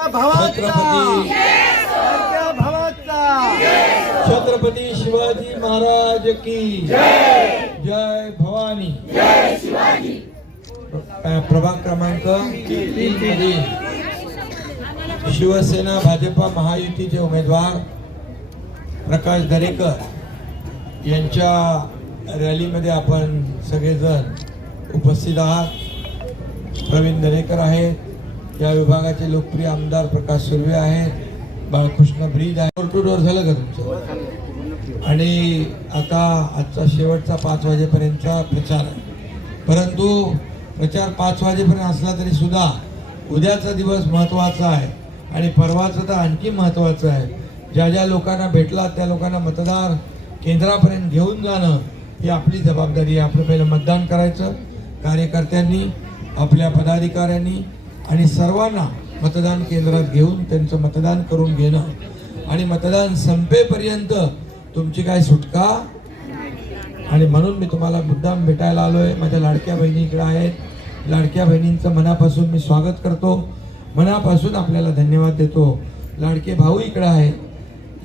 छत्रपती शिवाजी महाराज की जय भवानी। प्रभाग क्रमांक 3 मध्ये शिवसेना भाजपा महायुतीचे उमेदवार प्रकाश दरेकर यांच्या रॅलीमध्ये आपण सगळेजण उपस्थित आहात। प्रवीण दरेकर आहेत, या विभागाचे लोकप्रिय आमदार प्रकाश सुर्वे आहेत, बाळकृष्ण ब्रिज आहे। डोर टू डोर झालं का तुमचं? आणि आता आजचा शेवटचा 5 वाजेपर्यंतचा प्रचार आहे, परंतु प्रचार 5 वाजेपर्यंत असला तरी सुद्धा उद्याचा दिवस महत्त्वाचा आहे आणि परवाचं तर आणखी महत्त्वाचं आहे। ज्या ज्या लोकांना भेटला त्या लोकांना मतदार केंद्रापर्यंत घेऊन जाणं ही आपली जबाबदारी आहे। आपलं पहिलं मतदान करायचं, कार्यकर्त्यांनी, आपल्या पदाधिकाऱ्यांनी आणि सर्वांना मतदान केंद्रात घेऊन त्यांचं मतदान करून घेणं आणि मतदान संपेपर्यंत तुमची काय सुटका। आणि म्हणून मी तुम्हाला मुद्दाम भेटायला आलोय। माझ्या लाडक्या बहिणी इकडे आहेत, लाडक्या बहिणींचं मनापासून मी स्वागत करतो, मनापासून आपल्याला धन्यवाद देतो। लाडके भाऊ इकडे आहेत,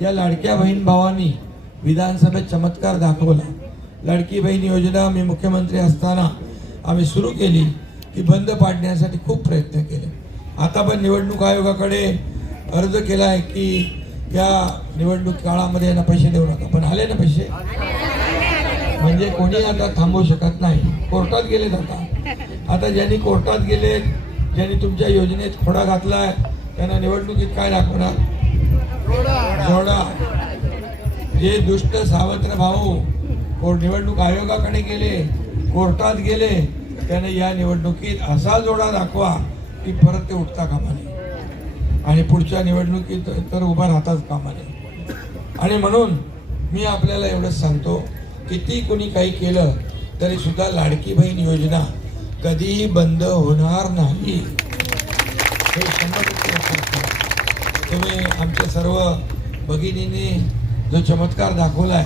या लाडक्या बहीण भावांनी विधानसभेत चमत्कार दाखवला। लाडकी बहीण योजना मी मुख्यमंत्री असताना आम्ही सुरू केली, ती बंद पाडण्यासाठी खूप प्रयत्न केले। आता पण निवडणूक आयोगाकडे अर्ज केला आहे की या निवडणूक काळामध्ये यांना पैसे देऊ नका, पण आले ना पैसे, म्हणजे कोणी आता थांबवू शकत नाही। कोर्टात गेले आता ज्यांनी कोर्टात गेले, ज्यांनी तुमच्या योजनेत खोडा घातलाय त्यांना निवडणुकीत काय दाखवणार? जोडा। जे दुष्ट सावत्र भाऊ निवडणूक आयोगाकडे गेले, कोर्टात गेले, त्याने या निवडणुकीत असा जोडा दाखवा की परत ते उठता कामा नये आणि पुढच्या निवडणुकीत तर उभा राहताच कामा नये। आणि म्हणून मी आपल्याला एवढंच सांगतो, किती कुणी काही केलं तरी सुद्धा लाडकी बहीण योजना कधीही बंद होणार नाही, हे 100% लक्षात ठेवा। तुम्ही आमच्या सर्व भगिनींनी जो चमत्कार दाखवलाय,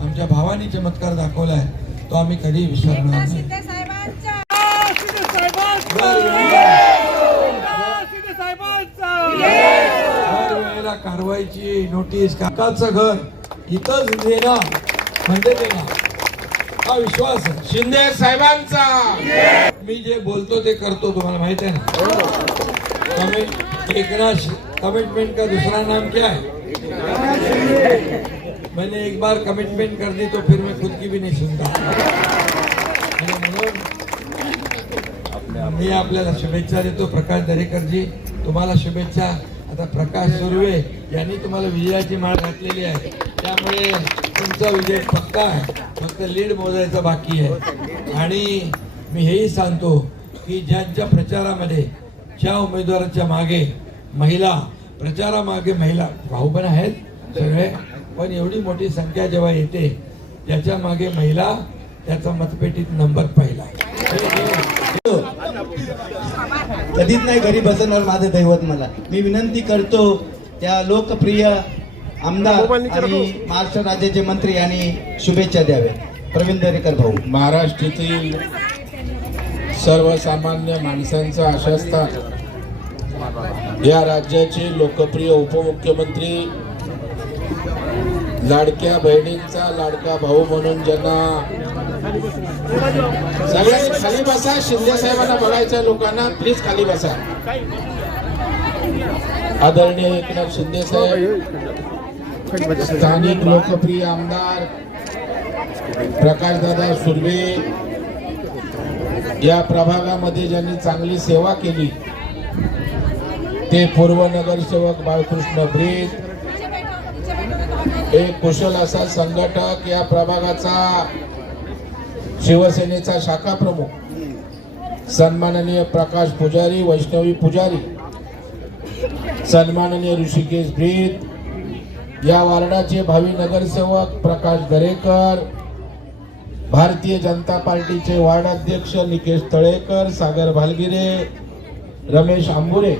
आमच्या भावानी चमत्कार दाखवलाय, तो आम्ही कधी विसरणार नाही। कारवाईची नोटीस, काकाचं घर इथंच देणं म्हणजे देणं, हा विश्वास आहे शिंदे साहेबांचा। मी जे बोलतो ते करतो, तुम्हाला माहित आहे ना। कमिटमेंट का दूसरा नाम क्या है? मैंने एक बार कमिटमेंट कर दी तो फिर मैं खुद की भी नहीं सुनता। म्हणून मी आपल्याला शुभेच्छा देतो। प्रकाश दरेकरजी, तुम्हाला शुभेच्छा। आता प्रकाश सुर्वे यांनी तुम्हाला विजयाची माळ घातलेली आहे, त्यामुळे तुमचा विजय पक्का आहे, फक्त लीड मोजायचा बाकी आहे। आणि मी हेही सांगतो की ज्यांच्या प्रचारामध्ये, ज्या उमेदवाराच्या मागे महिला, प्रचारामागे महिला भाऊ पण आहेत सगळे, पण एवढी मोठी संख्या जेव्हा येते ज्याच्या मागे महिला, त्याचा मतपेटीत नंबर पहिला। कधीच नाही घरी बसवणार माझं दैवत। मला मी विनंती करतो त्या लोकप्रिय आमदार आणि महाराष्ट्र राज्याचे मंत्री यांनी शुभेच्छा द्याव्या। प्रवीण दरेकर भाऊ, महाराष्ट्रातील सर्वसामान्य माणसांचा आशास्थान, या राज्याचे लोकप्रिय उपमुख्यमंत्री, लाडक्या बहिणींचा लाडका भाऊ म्हणून ज्यांना सगळ्यांनी खाली बसा। शिंदे साहेबांना बघायचं लोकांना, प्लीज खाली बसा। आदरणीय एकनाथ शिंदे साहेब, स्थानिक लोकप्रिय आमदार प्रकाशदादा सुर्वे, या प्रभागामध्ये ज्यांनी चांगली सेवा केली ते पूर्व नगरसेवक बाळकृष्ण ब्रिज, एक कुशल असा संघटक, या प्रभागाचा शिवसेनेचा शाखा प्रमुख सन्माननीय प्रकाश पुजारी, वैष्णवी पुजारी, सन्माननीय ऋषिकेश ब्रिज, या वार्डाचे भावी नगरसेवक प्रकाश दरेकर, भारतीय जनता पार्टीचे वार्ड अध्यक्ष निकेश तळेकर, सागर भालगिरे, रमेश आंबुरे,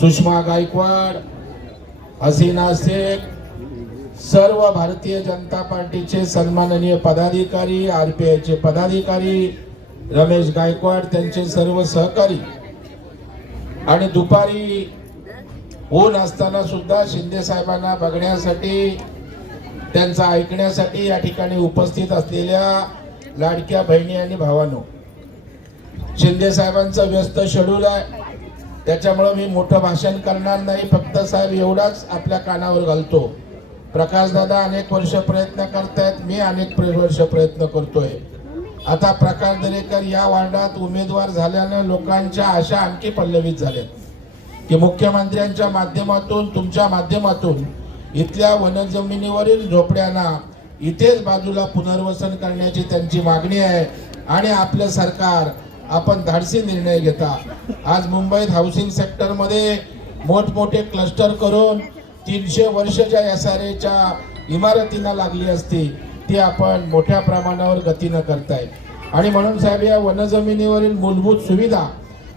सुषमा गायकवाड, हसीना शेख, सर्व भारतीय जनता पार्टीचे सन्माननीय पदाधिकारी, आरपीआयचे पदाधिकारी, रमेश गायकवाड, त्यांचे सर्व सहकारी, आणि दुपारी ऊन असताना सुद्धा शिंदे साहेबांना बघण्यासाठी, त्यांचं ऐकण्यासाठी या ठिकाणी उपस्थित असलेल्या लाडक्या बहिणी आणि भावांनो, शिंदे साहेबांचं व्यस्त शेड्यूल आहे, त्याच्यामुळे मी मोठं भाषण करणार नाही. फक्त साहेब एवढाच आपल्या कानावर घालतो, प्रकाश दादा अनेक वर्ष प्रयत्न करतायत, मी अनेक वर्ष प्रयत्न करतोय. आता प्रकाश दरेकर या वार्डात उमेदवार झाल्यानं लोकांच्या आशा आणखी पल्लवित झाल्यात की मुख्यमंत्र्यांच्या माध्यमातून, तुमच्या माध्यमातून इथल्या वनजमिनीवरील झोपड्यांना इथेच बाजूला पुनर्वसन करण्याची त्यांची मागणी आहे. आणि आपलं सरकार आपण धाडसी निर्णय घेता. आज मुंबईत हाऊसिंग सेक्टरमध्ये मोठमोठे क्लस्टर करून 300 वर्षाच्या SRAच्या इमारतींना लागली असती, ती आपण मोठ्या प्रमाणावर गतीनं करताय. आणि म्हणून साहेब, या वनजमिनीवरील मूलभूत सुविधा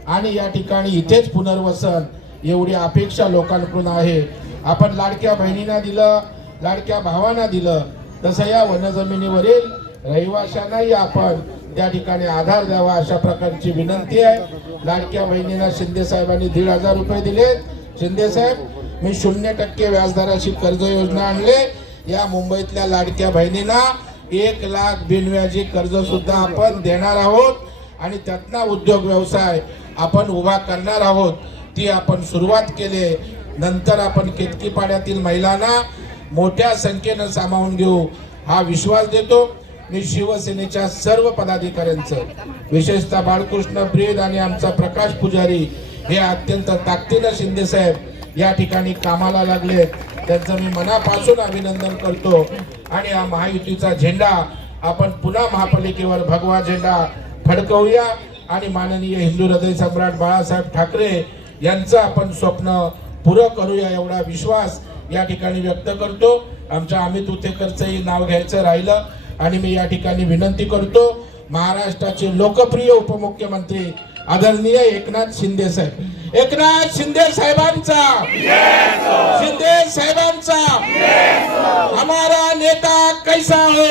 आणि या ठिकाणी इथेच पुनर्वसन एवढी अपेक्षा लोकांकडून आहे. आपण लाडक्या बहिणींना दिलं, लाडक्या भावांना दिलं, तसं या वनजमिनीवरील रहिवाशांनाही आपण त्या ठिकाणी आधार द्यावा, अशा प्रकारची विनंती आहे. लाडक्या बहिणींना शिंदे साहेबांनी 1,500 रुपये दिले. शिंदे साहेब, मी 0% व्याजदराची कर्ज योजना आणले. या मुंबईतल्या लाडक्या बहिणींना 1 लाख बिनव्याजी कर्ज सुद्धा आपण देणार आहोत आणि त्यातला उद्योग व्यवसाय आपण उभा करणार आहोत. ती आपण सुरुवात केली. नंतर आपण केतकीपाड्यातील महिलांना मोठ्या संख्येनं सामावून घेऊ, हा विश्वास देतो. मी शिवसेनेच्या सर्व पदाधिकाऱ्यांचं, विशेषतः बाळकृष्ण ब्रीद आणि आमचा प्रकाश पुजारी हे अत्यंत ताकदीनं शिंदे साहेब या ठिकाणी कामाला लागलेत, त्यांचं मी मनापासून अभिनंदन करतो. आणि हा महायुतीचा झेंडा आपण पुन्हा महापालिकेवर भगवा झेंडा फडकवूया आणि माननीय हिंदू हृदय सम्राट बाळासाहेब ठाकरे यांचं आपण स्वप्न पुरं करूया, एवढा विश्वास या ठिकाणी व्यक्त करतो. आमच्या अमित उतेकरचंही नाव घ्यायचं राहिलं आणि मी या ठिकाणी विनंती करतो, महाराष्ट्राचे लोकप्रिय उपमुख्यमंत्री आदरणीय एकनाथ शिंदे साहेब, एकनाथ शिंदे साहेबांचा, शिंदे साहेबांचा, हमारा नेता कैसा हो,